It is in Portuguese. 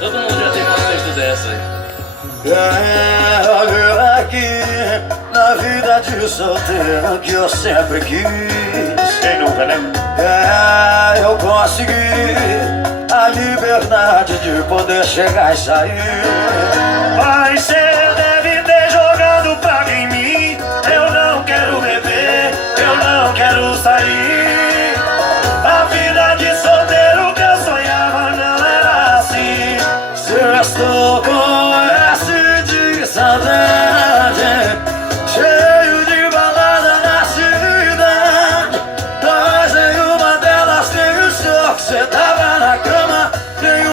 Todo mundo já tem uma texto dessa aí. Olha aqui, na vida de solteiro que eu sempre quis. Quem nunca, né? Eu consegui a liberdade de poder chegar e sair. Mas cê deve ter jogado praga em mim. Eu não quero beber, eu não quero sair.